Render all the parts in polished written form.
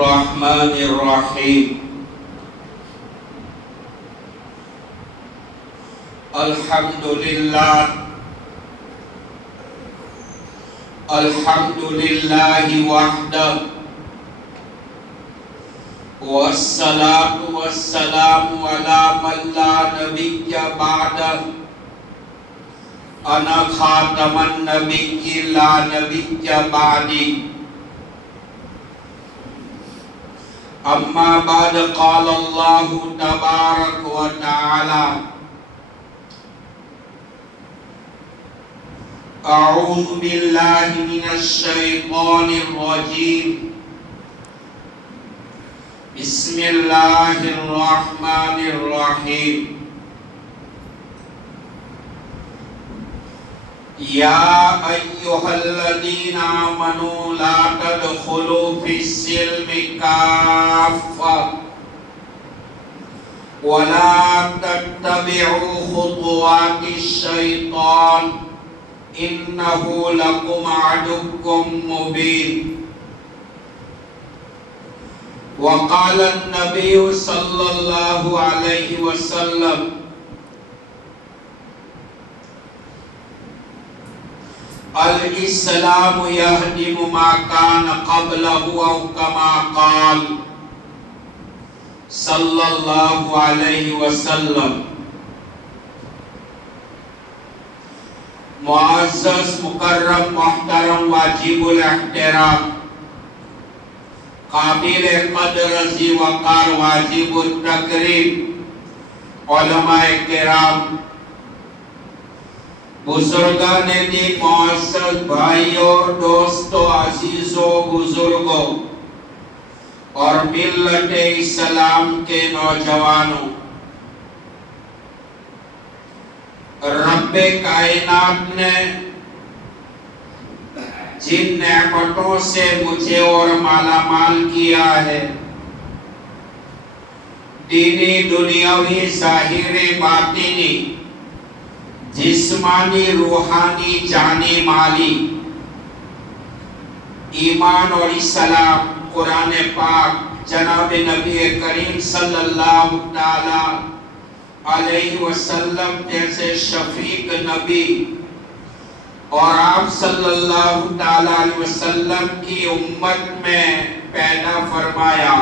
الرحمن الرحیم الحمدللہ وحدہ والصلاة والسلام علی من لا نبی بعدہ انا خاتم النبی لا نبی بعدی اما بعد قال اللہ تبارک و تعالی اعوذ باللہ من الشیطان الرجیم بسم اللہ الرحمن الرحیم یا ایہا الذین آمنوا لا تدخلوا فی السلم کافہ ولا تتبعوا خطوات الشیطان انہ لکم عدو مبین وقال النبی صلی اللہ علیہ وسلم الاسلام یہدم ما کان قبلہ او کما قال صلی اللہ علیہ وسلم۔ معزز مکرم محترم واجب الاحترام قابل قدر ذی وقار واجب التکریم علماء کرام بزرگان دین معزز بھائیوں دوستوں عزیزوں بزرگوں اور ملت اسلام کے نوجوانوں، رب کائنات نے جن نعمتوں سے مجھے اور مالا مال کیا ہے، دینی دنیاوی ظاہری باطنی جسمانی روحانی جانی مالی، ایمان اور اسلام، قرآن پاک، جناب نبی کریم صلی اللہ علیہ وسلم جیسے شفیق نبی اور آپ صلی اللہ علیہ وسلم کی امت میں پیدا فرمایا۔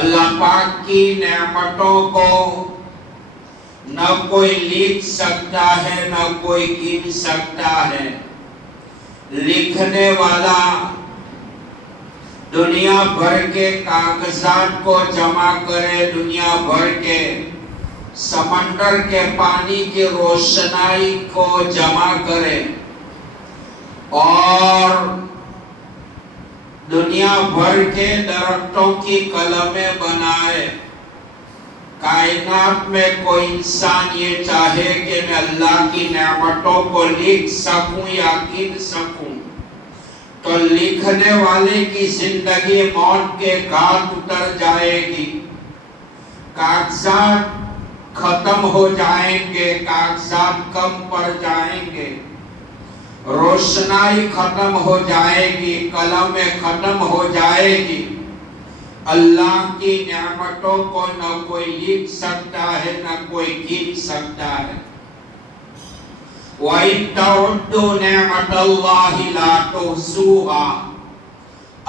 اللہ پاک کی نعمتوں کو نہ کوئی لکھ سکتا ہے نہ کوئی گن سکتا ہے۔ لکھنے والا دنیا بھر کے کاغذات کو جمع کرے، دنیا بھر کے سمندر کے پانی کی روشنائی کو جمع کرے اور دنیا بھر کے درختوں کی قلمیں بنائے، کائنات میں کوئی انسان یہ چاہے کہ میں اللہ کی نعمتوں کو لکھ سکوں یا گن سکوں تو لکھنے والے کی زندگی موت کے گھاٹ اتر جائے گی، کاغذات ختم ہو جائیں گے، کاغذات کم پڑ جائیں گے، روشنائی ختم ہو جائے گی، قلمیں ختم ہو جائے گی۔ اللہ کی نعمتوں کو نہ کوئی لکھ سکتا ہے نہ کوئی گن سکتا ہے۔ وَإِن تَعُدُّوا نِعْمَتَ اللَّهِ لَا تُحْصُوهَا،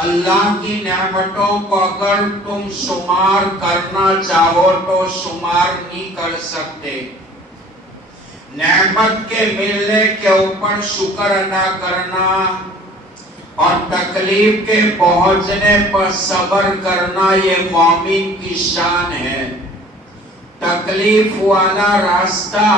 اللہ کی نعمتوں کو اگر تم شمار کرنا چاہو تو شمار نہیں کر سکتے۔ نعمت کے ملنے کے اوپر شکر ادا کرنا اور تکلیف کے پہنچنے پر صبر کرنا یہ مومن کی شان ہے۔ تکلیف والا راستہ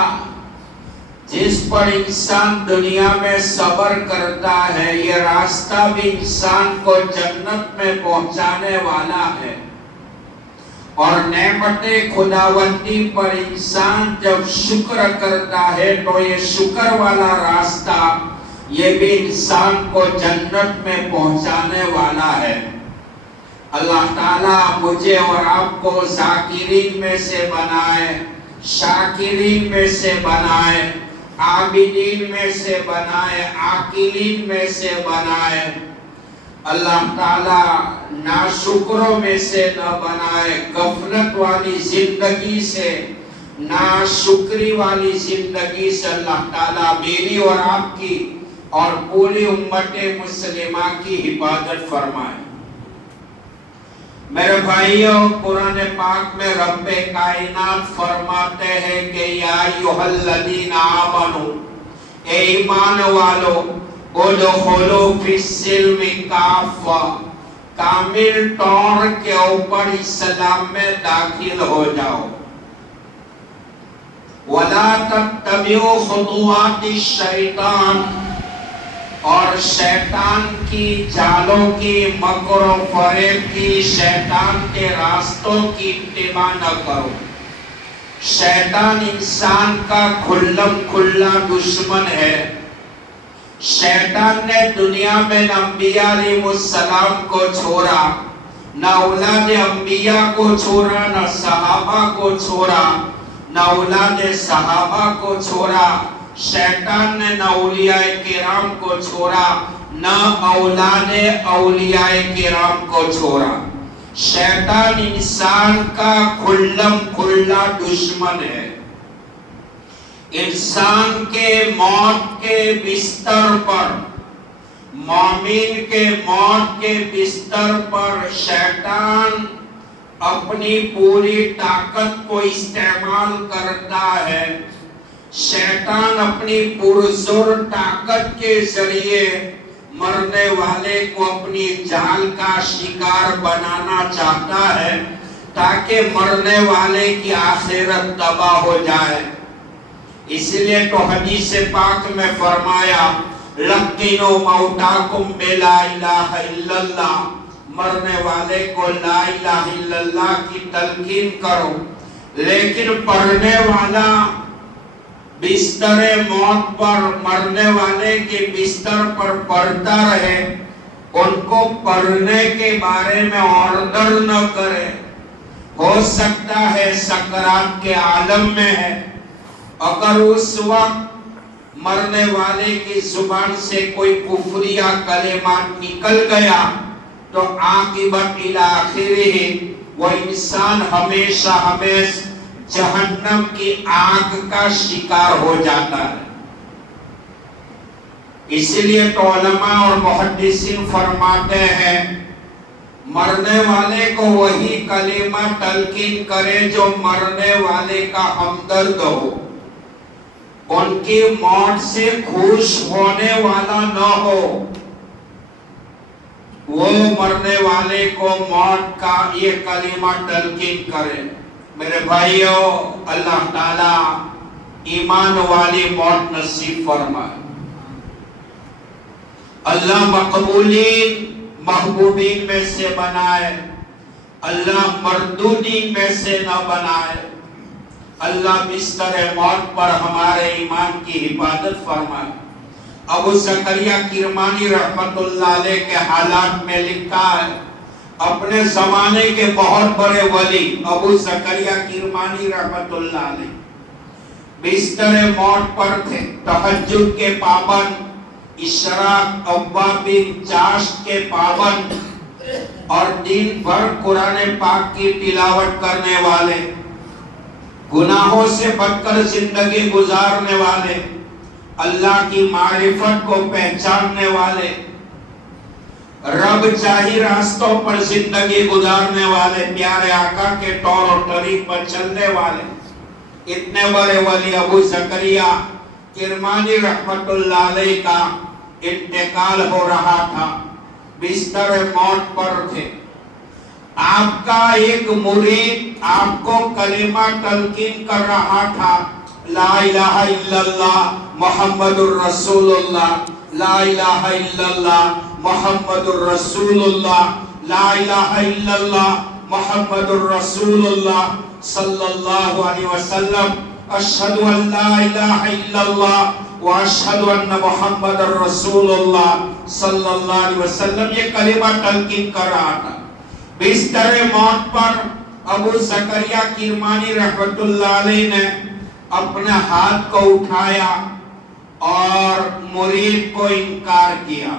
جس پر انسان دنیا میں صبر کرتا ہے، یہ راستہ بھی انسان کو جنت میں پہنچانے والا ہے۔ اور نعمت خداوندی پر انسان جب شکر کرتا ہے تو یہ شکر والا راستہ یہ بھی انسان کو جنت میں پہنچانے والا ہے۔ اللہ تعالیٰ مجھے اور آپ کو ذاکرین میں سے بنائے، شاکرین میں سے بنائے، عابدین میں سے بنائے، عاقلین میں سے بنائے۔ اللہ تعالی ناشکروں میں سے نہ بنائے، غفلت والی زندگی سے، ناشکری والی زندگی سے اللہ تعالی میری اور آپ کی اور پوری امت مسلمہ کی حفاظت فرمائے۔ میرے بھائیوں، قرآن پاک میں رب کائنات فرماتے ہیں کہ یا ایھا الذین آمنوا، اے ایمان والو، ادخلوا فی السلم کافہ، کامل طور کے اوپر اسلام میں داخل ہو جاؤ۔ وَلَا تَتَّبِعُوا خُطُوَاتِ الشَّیطان، اور شیطان کی جالوں کی، مکر و فریب کی، شیطان کے راستوں کی اتباع نہ کرو۔ شیطان انسان کا کھلم کھلا دشمن ہے۔ شیطان نے دنیا میں نہ انبیاء علیہ السلام کو چھوڑا، نہ اولاد انبیاء کو چھوڑا، نہ صحابہ کو چھوڑا، نہ اولاد صحابہ کو چھوڑا۔ شیطان نے نہ اولیاء کرام کو چھوڑا، نہ اولاد اولیاء کرام کو چھوڑا۔ شیطان انسان کا کھلم کھلا دشمن ہے۔ انسان کے موت کے بستر پر، مومن کے موت کے بستر پر شیطان اپنی پوری طاقت کو استعمال کرتا ہے۔ شیطان اپنی پرزور طاقت کے ذریعے مرنے والے کو اپنی جال کا شکار بنانا چاہتا ہے تاکہ مرنے والے کی آخرت تباہ ہو جائے۔ اس لیے تو حدیث پاک میں فرمایا لقنوا موتاکم بلا الہ الا اللہ، مرنے والے کو لا الہ الا اللہ کی تلقین کرو۔ لیکن پڑھنے والا بستر موت پر، مرنے والے کے بستر پر پڑھتا رہے، ان کو پڑھنے کے بارے میں آرڈر نہ کرے۔ ہو سکتا ہے سکرات کے عالم میں ہے، اگر اس وقت مرنے والے کی زبان سے کوئی کفریہ کلمات نکل گیا تو عاقبت الی آخرہ وہ انسان ہمیشہ ہمیشہ جہنم کی آگ کا شکار ہو جاتا ہے۔ اس لیے تو علماء اور محدثین فرماتے ہیں مرنے والے کو وہی کلمہ تلقین کرے جو مرنے والے کا ہمدرد ہو، ان کی موت سے خوش ہونے والا نہ ہو۔ وہ مرنے والے کو موت کا یہ کلمہ تلقین کرے۔ میرے بھائیوں، اللہ تعالی ایمان والی موت نصیب فرمائے۔ اللہ مقبولین محبوبین میں سے بنائے، اللہ مردودین میں سے نہ بنائے۔ اللہ بستر موت پر ہمارے ایمان کی حفاظت فرمائے۔ ابو زکریا کرمانی رحمت اللہ علیہ کے حالات میں لکھا ہے، اپنے زمانے کے بہت بڑے ولی ابو زکریا کرمانی رحمت اللہ علیہ بستر موت پر تھے، تہجد کے پابند، اشراق اوابین چاشت کے پابند اور دن بھر قرآن پاک کی تلاوت کرنے والے، گناہوں سے بچ کر زندگی گزارنے والے، اللہ کی معرفت کو پہچاننے والے، رب چاہی راستوں پر زندگی گزارنے والے، پیارے آقا کے طور اور طریق پر چلنے والے، اتنے بڑے ولی ابو زکریا کرمانی رحمت اللہ علیہ کا انتقال ہو رہا تھا، بستر موت پر تھے۔ آپ کا ایک مرید آپ کو کلمہ تلقین کر رہا تھا، لا الہ الا اللہ محمد الرسول اللہ، لا الہ الا اللہ محمد الرسول اللہ، لا الہ الا اللہ محمد الرسول اللہ صلی اللہ علیہ وسلم، اشہد ان لا الہ الا اللہ واشہد ان محمد الرسول اللہ صلی اللہ علیہ وسلم، یہ کلمہ تلقین کر رہا تھا۔ بستر موت پر ابو زکریا کرمانی رحمت اللہ علیہ نے اپنے ہاتھ کو اٹھایا اور مرید کو انکار کیا۔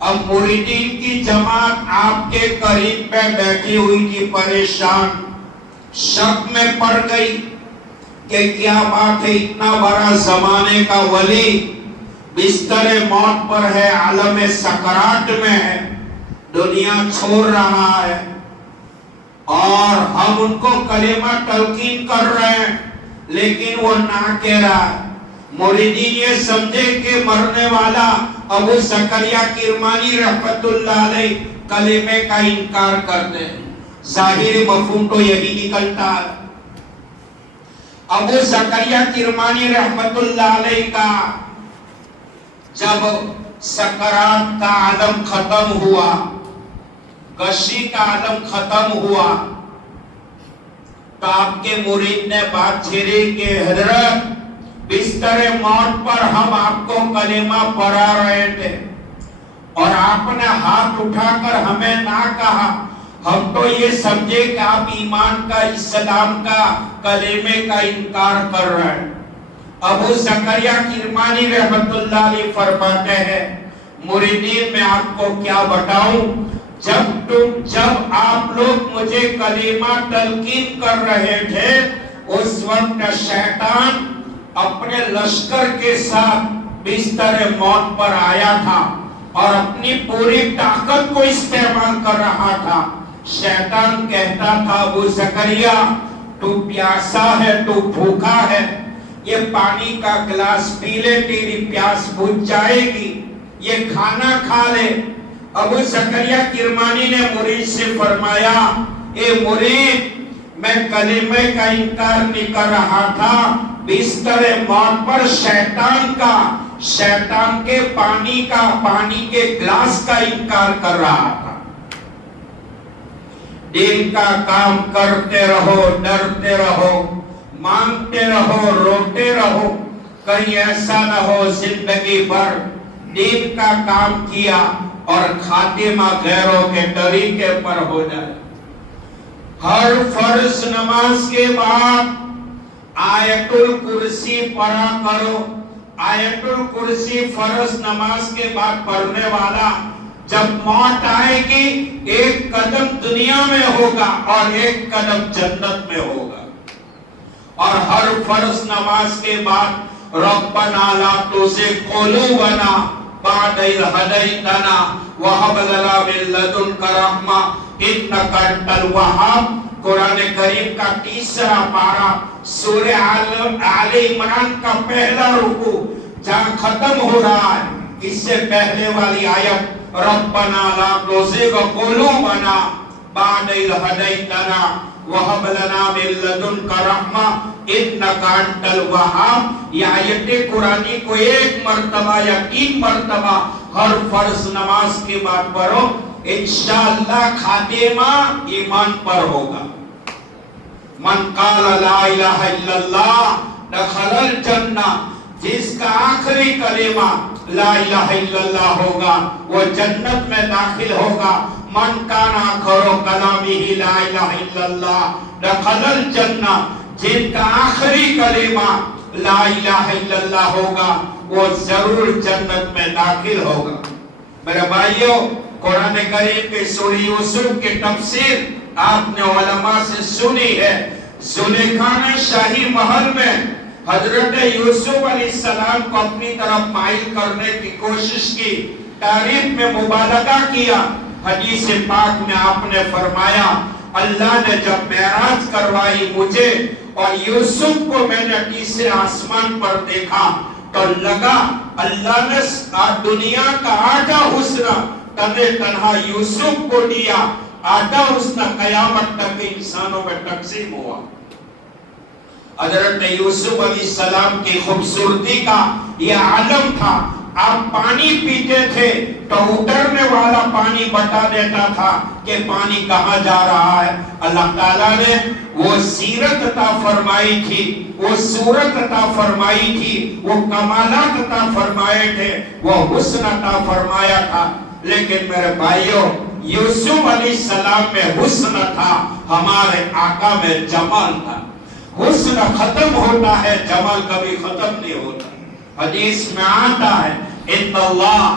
اب مریدین کی جماعت آپ کے قریب پہ بیٹھی ہوئی تھی، پریشان، شک میں پڑ گئی کہ کیا بات ہے، اتنا بڑا زمانے کا ولی بستر موت پر ہے، عالم سکرات میں ہے، دنیا چھوڑ رہا ہے، اور ہم ان کو کلمہ تلقین کر رہے ہیں لیکن وہ نہ کہہ رہا ہے۔ مریدین یہ سمجھے کہ مرنے والا ابو زکریا کرمانی رحمت اللہ علیہ کلمے کا انکار کرتے ہیں، ظاہری مفہوم تو یہی نکلتا ہے۔ ابو زکریا کرمانی رحمت اللہ علیہ کا جب سکرات کا عالم ختم ہوا، غشی کا عالم ختم ہوا، تو آپ کے مرید نے بات چھیڑی کہ حضرت بستر موت پر ہم آپ کو کلمہ پڑھا رہے تھے اور آپ نے ہاتھ اٹھا کر ہمیں نہ کہا، ہم تو یہ سمجھے کہ آپ ایمان کا، اسلام کا، کلمے کا انکار کر رہے ہیں۔ ابو زکریا کرمانی رحمت اللہ علیہ فرماتے ہیں، مریدین میں آپ کو کیا بتاؤں، جب آپ لوگ مجھے کلمہ تلقین کر رہے تھے، اس وقت شیطان اپنے لشکر کے ساتھ بستر موت پر آیا تھا اور اپنی پوری طاقت کو استعمال کر رہا تھا۔ شیطان کہتا تھا، ابو زکریا تو پیاسا ہے، تو بھوکا ہے، یہ پانی کا گلاس پی لے، تیری پیاس بجھ جائے گی، یہ کھانا کھا لے۔ ابو زکریا کرمانی نے مرید سے فرمایا، اے مرید، میں کلمے کا انکار نہیں کر رہا تھا، بستر موت پر شیطان کے پانی کے گلاس کا انکار کر رہا تھا۔ دین کا کام کرتے رہو، ڈرتے رہو، مانگتے رہو، روتے رہو، کہیں ایسا نہ ہو زندگی بھر دین کا کام کیا اور خاتمہ غیروں کے طریقے پر ہو جائے۔ ہر فرض نماز کے بعد آیت الکرسی پڑھا کرو۔ آیت الکرسی فرض نماز کے بعد پڑھنے والا جب موت آئے گی، ایک قدم دنیا میں ہوگا اور ایک قدم جنت میں ہوگا۔ اور ہر فرض نماز کے بعد ربنا لا تزغ قلوبنا بعد إذ هديتنا وهب لنا من لدنك رحمة إنك أنت الوهاب۔ قرآن کریم کا تیسرا پارہ سورہ آل عمران کا پہلا رکوع جہاں ختم ہو رہا ہے، اس سے پہلے والی آیت ربنا لا تزغ قلوبنا بعد إذ هديتنا وهب لنا من لدنك رحمة إنك أنت الوهاب۔ یہ آیت قرآنی کو ایک مرتبہ یا 3 مرتبہ ہر فرض نماز کے بعد پڑھو، انشاءاللہ خاتمہ ایمان پر ہوگا۔ من قال لا الہ الا اللہ دخل الجنہ، جس کا آخری کلمہ لا الہ الا اللہ ہوگا وہ جنت میں داخل ہوگا۔ من کان آخر کلامہ لا الہ الا اللہ دخل الجنہ، جن کا آخری کلمہ لا الہ الا اللہ ہوگا وہ ضرور جنت میں داخل ہوگا۔ میرے بھائیوں، قرآن کریم کے سورہ یوسف کی تفسیر آپ نے علماء سے سنی ہے۔ زلیخا نے شاہی محل میں حضرت یوسف علیہ السلام کو اپنی طرف مائل کرنے کی کوشش کی، تعریف میں مبالغہ کیا۔ حدیث پاک میں آپ نے فرمایا، اللہ نے جب معراج کروائی مجھے اور یوسف کو میں نے تیسرے آسمان پر دیکھا تو لگا اللہ نے دنیا کا آدھا حسن تنہا یوسف کو دیا، آدھا حسن قیامت تک انسانوں میں تقسیم ہوا۔ حضرت یوسف علیہ السلام کی خوبصورتی کا یہ عالم تھا۔ آپ پانی پیتے تھے تو اترنے والا پانی بتا دیتا تھا کہ پانی کہاں جا رہا ہے۔ اللہ تعالیٰ نے وہ سیرت عطا فرمائی تھی، وہ صورت عطا فرمائی تھی، وہ کمالات عطا فرمائے تھے، وہ حسن عطا فرمایا تھا۔ لیکن میرے بھائیوں، یوسف علیہ السلام میں حسن تھا، ہمارے آقا میں جمال تھا۔ حسن ختم ہوتا ہے، جمال کبھی ختم نہیں ہوتا۔ حدیث میں آتا ہے ان اللہ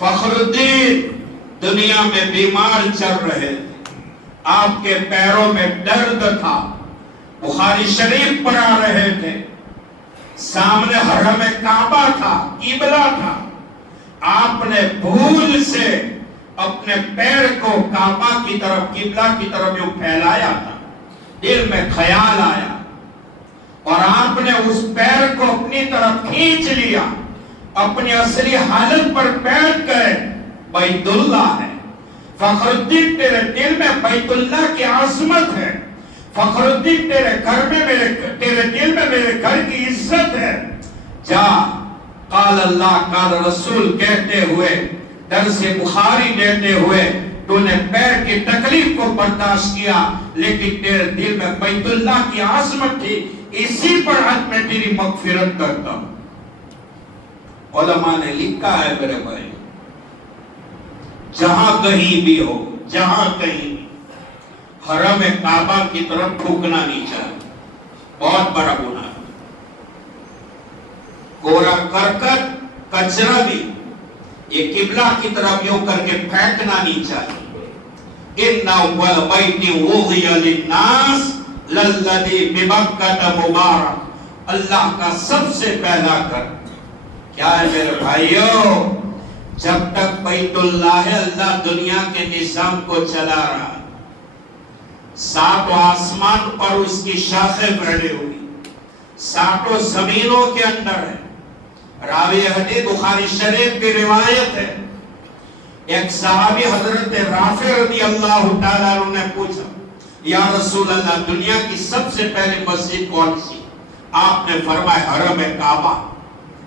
فخر الدین دنیا میں بیمار چل رہے تھے، آپ کے پیروں میں درد تھا، بخاری شریف پر آ رہے تھے، سامنے حرم کعبہ تھا، قبلہ تھا، آپ نے بھول سے اپنے پیر کو کعبہ کی طرف، قبلہ کی طرف یوں پھیلایا تھا، دل میں خیال آیا اور آپ نے اس پیر کو اپنی طرف کھینچ لیا، اپنی اصلی حالت پر بیٹھ گئے۔ بیت اللہ ہے، فخر الدین تیرے دل میں بیت اللہ کی عظمت ہے، فخر الدین تیرے گھر میں تیرے دل میں میرے گھر کی عزت ہے، جا قال اللہ قال رسول کہتے ہوئے، درس بخاری دیتے ہوئے تو نے پیر کی تکلیف کو برداشت کیا، لیکن تیرے دل میں بیت اللہ کی عظمت تھی، اسی پر حد میں تیری مغفرت کرتا ہوں۔ علماء نے لکھا ہے میرے بھائی، جہاں کہیں بھی ہو، جہاں کہیں بھی حرم کعبہ کی طرف تھوکنا نہیں چاہیے، بہت بڑا گناہ ہے۔ کوڑا کرکٹ کچرا بھی یہ قبلہ کی طرف یوں کر کے پھینکنا نہیں چاہیے۔ اِنَّ أَوَّلَ بَيْتٍ وُضِعَ لِلنَّاسِ لَلَّذِي بِبَكَّةَ مُبَارَكٌ، اللہ کا سب سے پہلا گھر کیا ہے میرے بھائیو؟ جب تک بیت اللہ ہے، اللہ دنیا کے نظام کو چلا رہا ہے، ساتوں آسمان پر اس کی شاخیں پھیلی ہوئی، ساتوں زمینوں کے اندر ہے۔ راوی حدیث بخاری شریف کی روایت ہے، ایک صحابی حضرت رافع رضی اللہ تعالیٰ عنہ نے پوچھا، یا رسول اللہ دنیا کی سب سے پہلی مسجد کون سی؟ آپ نے فرمایا حرم کعبہ،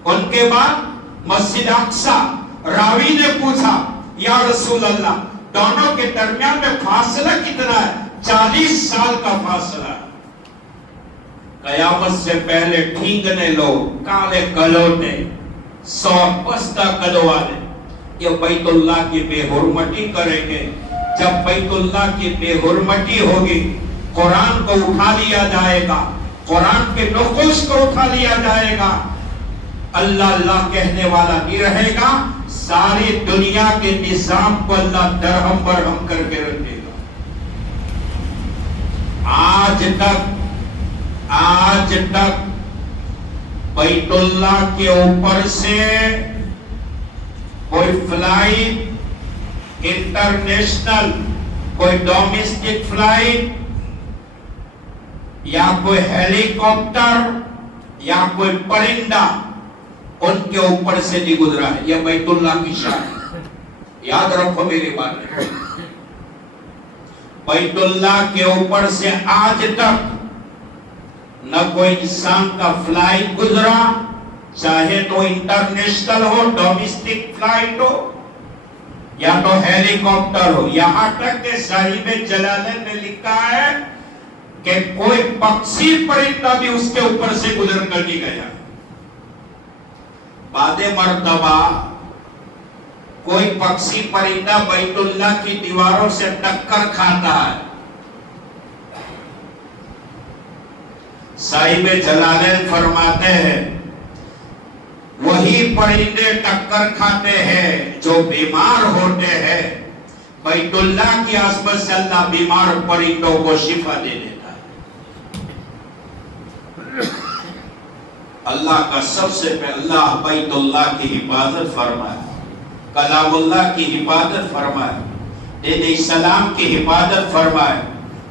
ان کے بعد مسجد اقصی۔ راوی نے پوچھا، یا رسول اللہ دونوں کے درمیان میں فاصلہ کتنا ہے؟ 40 سال کا فاصلہ ہے۔ قیامت سے پہلے ٹھیکنے لوگ، کالے کلوٹے، سور پستہ قد والے، یہ بیت اللہ کی بے حرمتی کریں گے۔ جب بیت اللہ کی بے حرمتی ہوگی، قرآن کو اٹھا لیا جائے گا، قرآن کے نقوش کو اٹھا لیا جائے گا، اللہ اللہ کہنے والا نہیں رہے گا، ساری دنیا کے نظام کو اللہ درہم برہم کر کے رکھے گا۔ آج تک بیت اللہ کے اوپر سے کوئی فلائٹ انٹرنیشنل، کوئی ڈومیسٹک فلائٹ یا کوئی ہیلی کاپٹر یا کوئی پرندہ ان کے اوپر سے نہیں گزرا ہے۔ یہ بیت اللہ کی شان ہے، یاد رکھو میری بات۔ بیت اللہ کے اوپر سے آج تک نہ کوئی انسان کا فلائٹ گزرا، چاہے تو انٹرنیشنل ہو، ڈومیسٹک فلائٹ ہو یا تو ہیلی کاپٹر ہو۔ یہاں تک کہ صاحب جلالین نے لکھا ہے کہ کوئی پکشی پرندہ بھی اس کے اوپر سے گزر کر نہیں گیا۔ بعد مرتبہ کوئی پکشی پرندہ بیت اللہ کی دیواروں سے ٹکر کھاتا ہے، صاحب جلالین فرماتے ہیں وہی پرندے ٹکر کھاتے ہیں جو بیمار ہوتے ہیں، بیت اللہ کی عظمت سے اللہ بیمار پرندوں کو شفا دے دیتا ہے۔ اللہ کا سب سے پہلے اللہ بیت اللہ کی حفاظت فرمائے، کلام اللہ کی حفاظت فرمائے، دین اسلام کی حفاظت فرمائے۔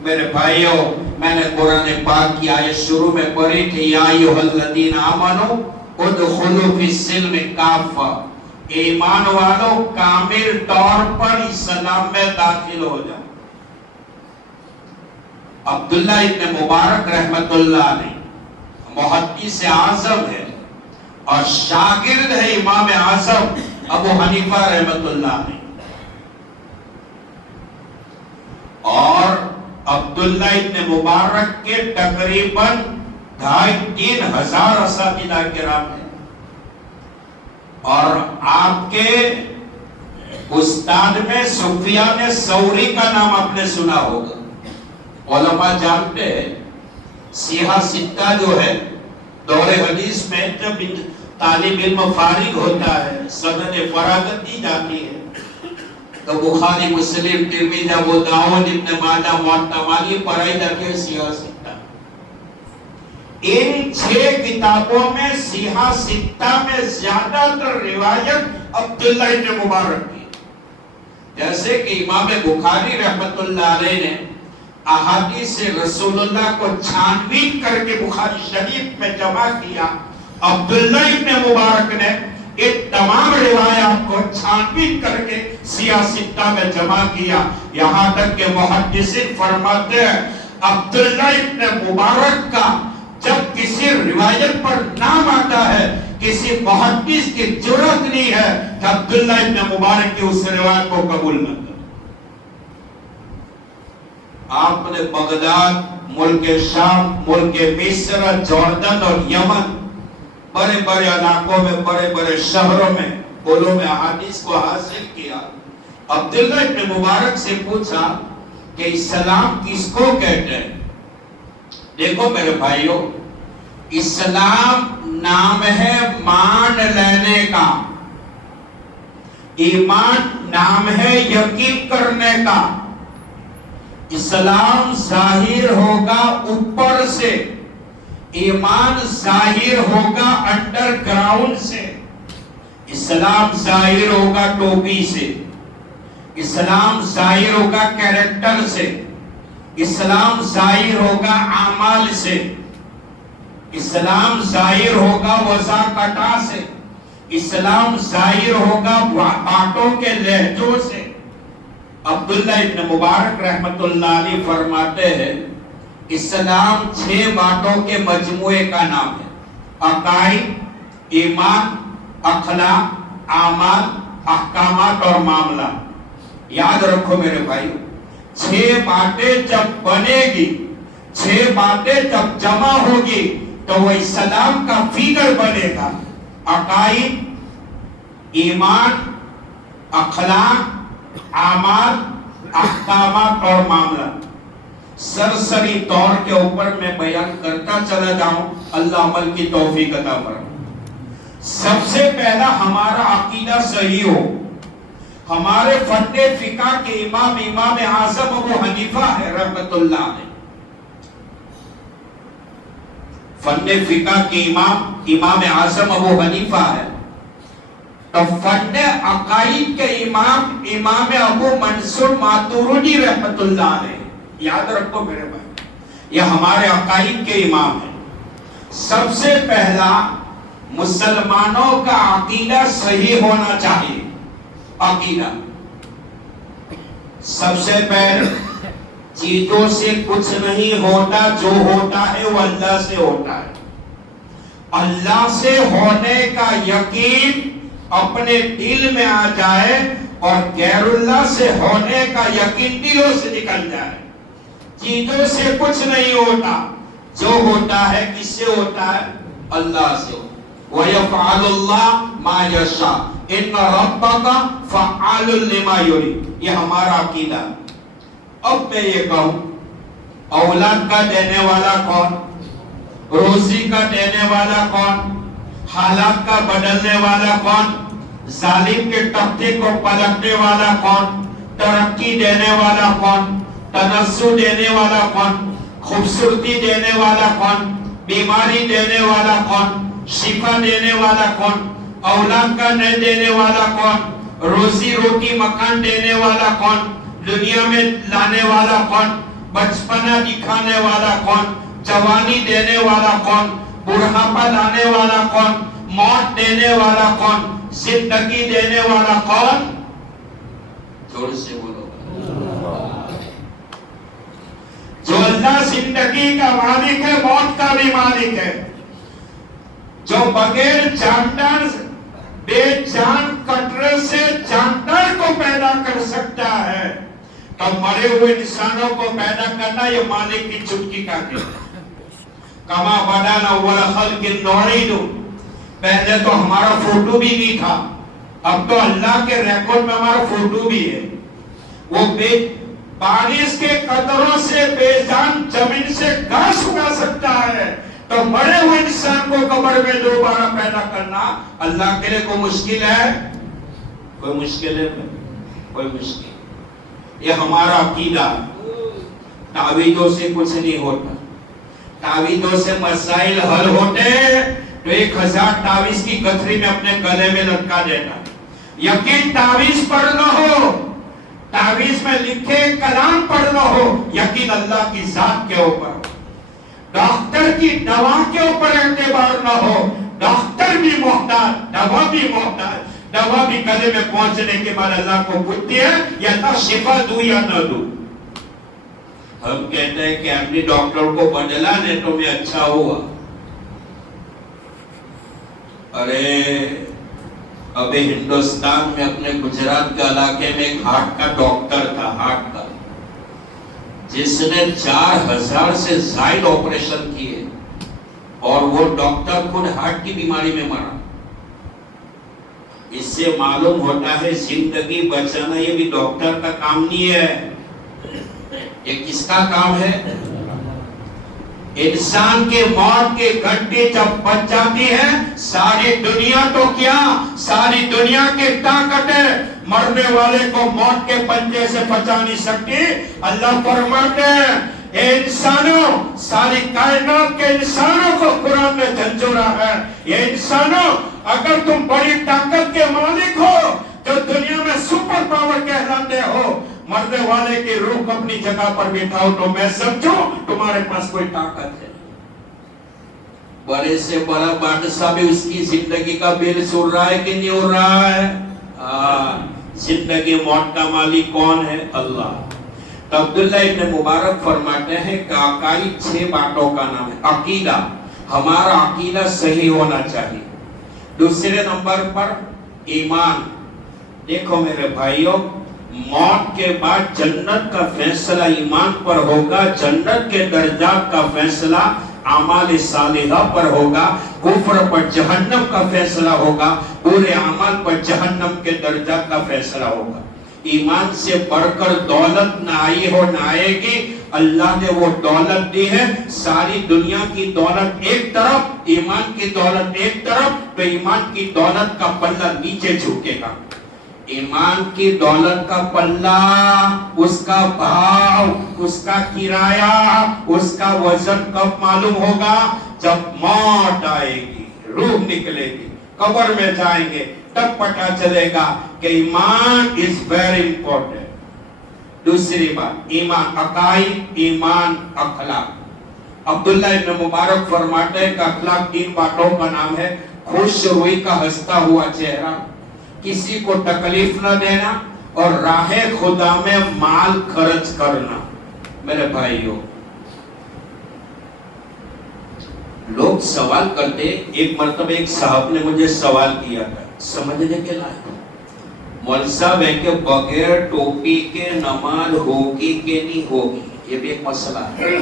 میرے بھائیوں، میں نے قرآن پاک کی آیت شروع میں پڑھی تھی، یا ایھا الذین آمنوا ادخلوا فی السلم کافہ، ایمان والو کامل طور پر اسلام میں داخل ہو جاؤ۔ عبداللہ ابن مبارک رحمت اللہ علیہ محدث اعظم ہے اور شاگرد ہے امام اعظم ابو حنیفہ رحمت اللہ علیہ، اور عبداللہ ابن مبارک کے تقریباً 2,500-3,000 اساتذہ کرام ہیں، اور آپ کے استاد میں سفیان ثوری کا نام آپ نے سنا ہوگا۔ علماء جانتے ہیں سیاہ ستہ جو ہے دور حدیث میں جب طالب علم فارغ ہوتا ہے، سند فراغت دی جاتی ہے، تو بخاری، مسلم، ترمذی، ابو داؤد، ابن ماجہ، موطا مالک پڑھائی جاتی ہے سیاہ ستہ۔ ان 6 کتابوں میں سیاہ ستہ میں زیادہ تر روایت عبداللہ ابن مبارک کی، جیسے کہ امام بخاری رحمت اللہ علیہ نے احادیث رسول اللہ کو چھانبین کر کے بخاری شریف میں جمع کیا، عبداللہ ابن مبارک نے ایک تمام روایات کو چھانبین کر کے سیاہ ستہ میں جمع کیا، یہاں تک کہ محدثین فرماتے ہیں عبداللہ ابن مبارک کا جب کسی روایت پر نام آتا ہے کسی محدث کی جرأت نہیں ہے کہ عبداللہ ابن مبارک کی اس روایت کو قبول نہ کرے۔ آپ نے بغداد، ملک شام، ملک مصر، جوردن اور یمن، بڑے بڑے علاقوں میں، بڑے بڑے شہروں میں علوم احادیث کو حاصل کیا۔ عبداللہ ابن مبارک سے پوچھا کہ اسلام کس کو کہتے ہیں؟ دیکھو میرے بھائیو، اسلام نام ہے مان لینے کا، ایمان نام ہے یقین کرنے کا۔ اسلام ظاہر ہوگا اوپر سے، ایمان ظاہر ہوگا انڈر گراؤنڈ سے، اسلام ظاہر ہوگا ٹوپی سے، اسلام ظاہر ہوگا کیریکٹر سے، اسلام ظاہر ہوگا اعمال سے، اسلام ظاہر ہوگا وضع کٹا سے، اسلام ظاہر ہوگا باتوں کے لہجوں سے۔ عبداللہ ابن مبارک رحمت اللہ علیہ فرماتے ہیں اسلام 6 باتوں کے مجموعے کا نام ہے: عقائد، ایمان، اخلاق، اعمال، احکامات اور معاملات۔ یاد رکھو میرے بھائی، 6 باتیں جب بنے گی، 6 باتیں جب جمع ہوگی تو وہ اسلام کا فگر بنے گا: عقائد، ایمان، اخلاق، اعمال، احکامات اور معاملات۔ سرسری طور کے اوپر میں بیان کرتا چلا جاؤں، اللہ عمل کی توفیق عطا فرمائے۔ سب سے پہلا ہمارا عقیدہ صحیح ہو۔ ہمارے فن فقہ کے امام اعظم ابو حنیفہ ہے رحمت اللہ علیہ، فن فقہ کے امام اعظم ابو حنیفہ ہے، تو فن عقائد کے امام ابو منصور ماتوریدی رحمت اللہ علیہ۔ یاد رکھو میرے بھائی، یہ ہمارے عقائد کے امام ہیں۔ سب سے پہلا مسلمانوں کا عقیدہ صحیح ہونا چاہیے۔ عقیدہ سب سے پہلے چیزوں سے کچھ نہیں ہوتا، جو ہوتا ہے وہ اللہ سے ہوتا ہے۔ اللہ سے ہونے کا یقین اپنے دل میں آ جائے اور غیر اللہ سے ہونے کا یقین دلوں سے نکل جائے۔ چیزوں سے کچھ نہیں ہوتا، جو ہوتا ہے کس سے ہوتا ہے؟ اللہ سے۔ وَيَفْعَلُ اللَّهُ مَا يَشَاءُ إِنَّ رَبَّكَ فَعَّالٌ لِمَا يُرِيدُ۔ یہ ہمارا عقیدہ۔ اب میں یہ کہوں، اولاد کا دینے والا کون؟ روزی کا دینے والا کون؟ حالات کا بدلنے والا کون؟ ظالم کے تختے کو پلٹنے والا کون؟ ترقی دینے والا کون؟ تنزل دینے والا کون؟ خوبصورتی دینے والا کون؟ بیماری دینے والا کون؟ شفا دینے والا کون؟ اولاد کا نہیں دینے والا کون؟ روزی روٹی مکان دینے والا کون؟ دنیا میں لانے والا کون؟ بچپنا دکھانے والا کون؟ جوانی دینے والا کون؟ بڑھاپا لانے والا کون؟ موت دینے والا کون؟ زندگی دینے والا کون؟ جوڑ سے بولو۔ جو اللہ زندگی کا مالک ہے، موت کا بھی مالک ہے، جو بغیر جاندار بے جان کٹرے سے جاندار کو پیدا کر سکتا ہے، تو مرے ہوئے انسانوں کو پیدا کرنا یہ مالک کی چٹکی کا کھیل ہے۔ کما بدانا اول خلق نعید، پہلے تو ہمارا فوٹو بھی نہیں تھا، اب تو اللہ کے ریکارڈ میں ہمارا فوٹو بھی ہے۔ وہ بارش کے قطروں سے بے جان زمین سے گھاس اگا سکتا ہے، تو بڑے ہوئے انسان کو قبر میں دوبارہ پیدا کرنا اللہ کے لیے کوئی مشکل ہے؟ کوئی مشکل ہے؟ کوئی مشکل؟ یہ ہمارا عقیدہ، تعویذوں سے کچھ نہیں ہوتا، تعویذوں سے مسائل حل ہوتے تو 1000 تعویذ کی گٹھری میں اپنے گلے میں لٹکا دیتا۔ یقین تعویذ پڑھنا ہو، تعویذ میں لکھے کلام پڑھنا ہو، یقین اللہ کی ذات کے اوپر ہو، ڈاکٹر کی دوا کے اوپر اعتبار نہ ہو، ڈاکٹر بھی محتاج، دوا بھی محتاج، دوا بھی گلے میں پہنچنے کے بعد اللہ کو پوچھتی ہے یا اللہ شفا دوں یا نہ دوں۔ ہم کہتے ہیں کہ اپنی ڈاکٹر کو بدلا نے تو میں اچھا ہوا۔ ارے ابھی ہندوستان میں اپنے گجرات کے علاقے میں ایک ہارٹ کا ڈاکٹر تھا، ہارٹ کا، جس نے 4000 سے زائد آپریشن کیے اور وہ ڈاکٹر خود ہارٹ کی بیماری میں مرا۔ اس سے معلوم ہوتا ہے زندگی بچانا یہ بھی ڈاکٹر کا کام نہیں ہے، یہ کس کا کام ہے؟ انسان کے موت کے گھنٹی جب بچ جاتی ہے، ساری دنیا تو کیا، ساری دنیا کی طاقت ہے مرنے والے کو موت کے پنجے سے بچا نہیں سکتی۔ اللہ فرماتے ہیں اے انسانوں، ساری کائنات کے انسانوں کو قرآن نے جھنجھوڑا ہے، یہ انسانوں اگر تم بڑی طاقت کے مالک ہو تو دنیا میں سپر پاور کہلاتے ہو، مرنے والے کی روح اپنی جگہ پر بٹھاؤ تو میں سمجھوں تمہارے پاس کوئی طاقت ہے۔ بڑے سے بڑا بادشاہ بھی اس کی زندگی کا بل سن رہا ہے کہ نہیں ہو رہا ہے؟ زندگی موت کا مالک کون ہے؟ اللہ۔ تو عبداللہ ابن مبارک فرماتے ہیں کہ عقائد 6 باتوں کا نام ہے۔ عقیدہ، ہمارا عقیدہ صحیح ہونا چاہیے۔ دوسرے نمبر پر ایمان۔ دیکھو میرے بھائیوں، موت کے بعد جنت کا فیصلہ ایمان پر ہوگا، جنت کے درجات کا فیصلہ اعمال صالحہ پر ہوگا، کفر پر جہنم کا فیصلہ ہوگا، برے اعمال پر جہنم کے درجات کا فیصلہ ہوگا۔ ایمان سے بڑھ کر دولت نہ آئی ہو نہ آئے گی، اللہ نے وہ دولت دی ہے، ساری دنیا کی دولت ایک طرف، ایمان کی دولت ایک طرف، تو ایمان کی دولت کا پلہ نیچے جھکے گا۔ ایمان کی دولت کا پلہ، اس کا بھاؤ، اس کا کرایہ، اس کا وزن کب معلوم ہوگا؟ جب موت آئے گی، روح نکلے گی، قبر میں جائیں گے، تب پتہ چلے گا کہ ایمان is very important۔ دوسری بات ایمان، عقائد، ایمان، اخلاق۔ عبداللہ ابن مبارک فرماتے ہیں کہ اخلاق 3 باتوں کا نام ہے۔ خوش روئی کا ہنستا ہوا چہرہ، کسی کو تکلیف نہ دینا، اور راہ خدا میں مال خرچ کرنا۔ میرے بھائیوں، لوگ سوال کرتے، ایک مرتبہ ایک صاحب نے مجھے سوال کیا تھا، سمجھنے کے لائق، مول صاحب ہے کہ بغیر ٹوپی کے نماز ہوگی کہ نہیں ہوگی؟ یہ بھی ایک مسئلہ ہے۔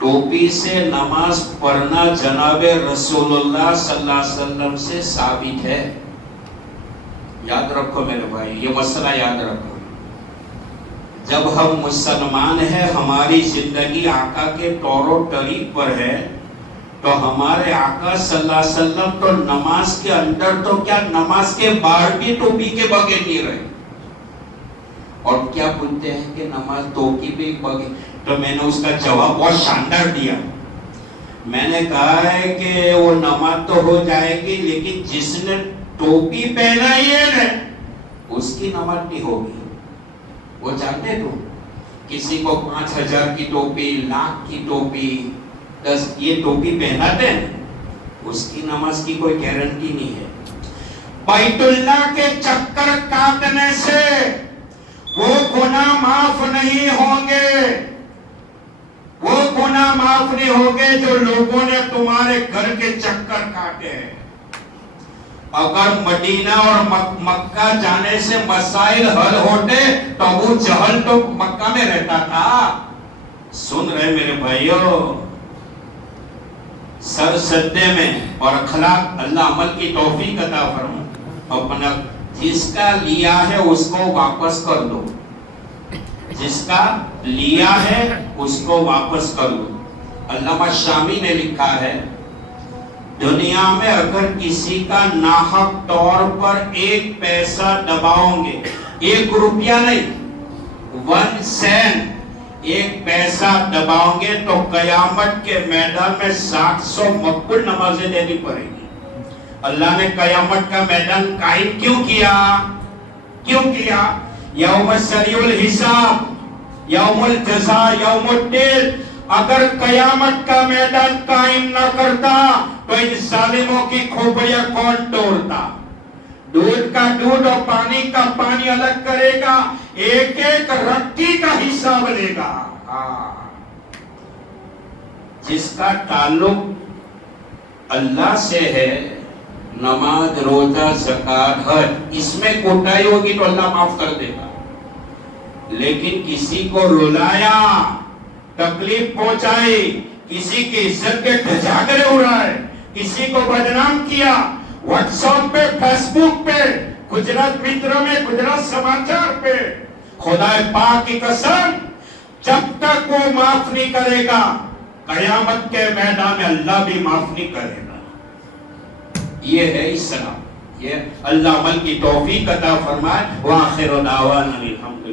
ٹوپی سے نماز پڑھنا جناب رسول اللہ صلی اللہ علیہ وسلم سے ثابت ہے۔ یاد رکھو میرے بھائی، یہ مسئلہ یاد رکھو۔ جب ہم مسلمان ہیں، ہماری زندگی آقا کے طور و طریق پر ہے، تو ہمارے آقا صلی اللہ علیہ وسلم تو نماز کے اندر تو کیا، نماز کے باہر بھی ٹوپی کے بغیر نہیں رہے، اور کیا پوچھتے ہیں کہ نماز ٹوپی بھی بغیر؟ تو میں نے اس کا جواب بہت شاندار دیا۔ میں نے کہا ہے کہ وہ نماز تو ہو جائے گی، لیکن جس نے ٹوپی پہنا ہی ہے اس کی نماز نہیں ہوگی۔ وہ جانتے تو کسی کو 5000 کی ٹوپی، لاکھ کی ٹوپی، 10 یہ ٹوپی پہناتے ہیں، اس کی نماز کی کوئی گارنٹی نہیں ہے۔ بیت اللہ کے چکر کاٹنے سے وہ گناہ معاف نہیں ہوں گے، وہ گناہ معاف نہیں ہوں گے جو لوگوں نے تمہارے گھر کے چکر کاٹے ہیں۔ اگر مدینہ اور مکہ جانے سے مسائل حل ہوتے تو ابو جہل تو مکہ میں رہتا تھا۔ سن رہے میرے بھائیوں، سر سجدے میں، اور اخلاق، اللہ عمل کی توفیق عطا فرمائے۔ اپنا جس کا لیا ہے اس کو واپس کر دو، جس کا لیا ہے اس کو واپس کرو. علامہ شامی نے لکھا ہے دنیا میں اگر کسی کا ناحق طور پر 1 پیسہ دباؤں گے, 1 روپیہ نہیں, 1 سینٹ, 1 پیسہ دباؤں گے تو قیامت کے میدان میں 700 مقبول نمازیں دینی پڑے گی. اللہ نے قیامت کا میدان قائم کیوں کیا؟ یوم سریع الحساب, یوم الجزاء, یوم الدین. اگر قیامت کا میدان قائم نہ کرتا تو ان ظالموں کی کھوپڑیاں کون توڑتا؟ دودھ کا دودھ اور پانی کا پانی الگ کرے گا, ایک ایک رتی کا حساب لے گا. جس کا تعلق اللہ سے ہے, نماز, روزہ, زکات, حج, اس میں کوتاہی ہوگی تو اللہ معاف کر دے گا. لیکن کسی کو رلایا, تکلیف پہنچائی, کسی کی عزت کے دھجاگرے اڑائے, کسی کو بدنام کیا, واٹس ایپ پہ, فیس بک پہ, گجرات متر میں, گجرات سماچار پہ, خدا پاک کی قسم جب تک وہ معاف نہیں کرے گا قیامت کے میدان میں اللہ بھی معاف نہیں کرے گا. یہ ہے اسلام. یہ اللہ عمل کی توفیق عطا فرمائے. وآخر دعوانا الحمد